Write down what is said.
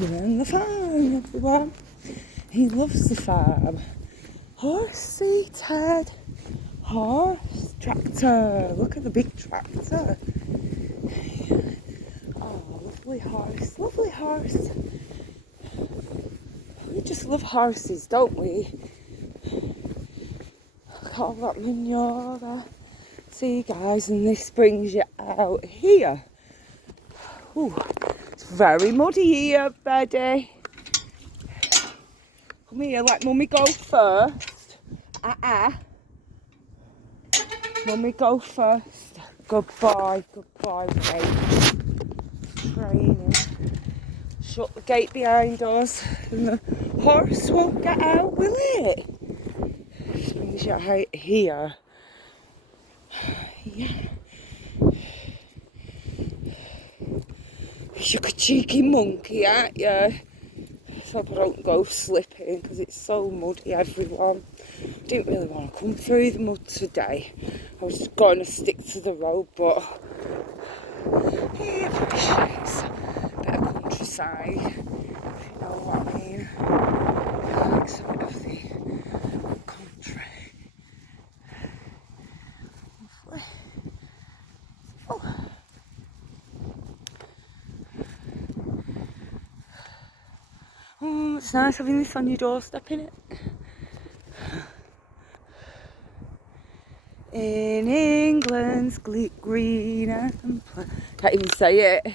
We're on the farm, everyone. He loves the farm. Horsey, Ted. Horse, tractor. Look at the big tractor. Oh, lovely horse, lovely horse. We just love horses, don't we? Look at all that manure there. See, guys, and this brings you out here. Ooh, it's very muddy here, Betty. Come here, let Mummy go first. Mummy go first. Good boy, mate. Training. Shut the gate behind us and the horse won't get out, will it? This brings you out here. Yeah. You're a cheeky monkey, aren't you? So I don't go slipping because it's so muddy, everyone. I didn't really want to come through the mud today. I was just going to stick to the road, but he appreciates a bit of countryside, if you know what I mean. He likes a bit of the country. Lovely. Oh. Oh, it's nice having this on your doorstep, innit? In England's green and can't even say it.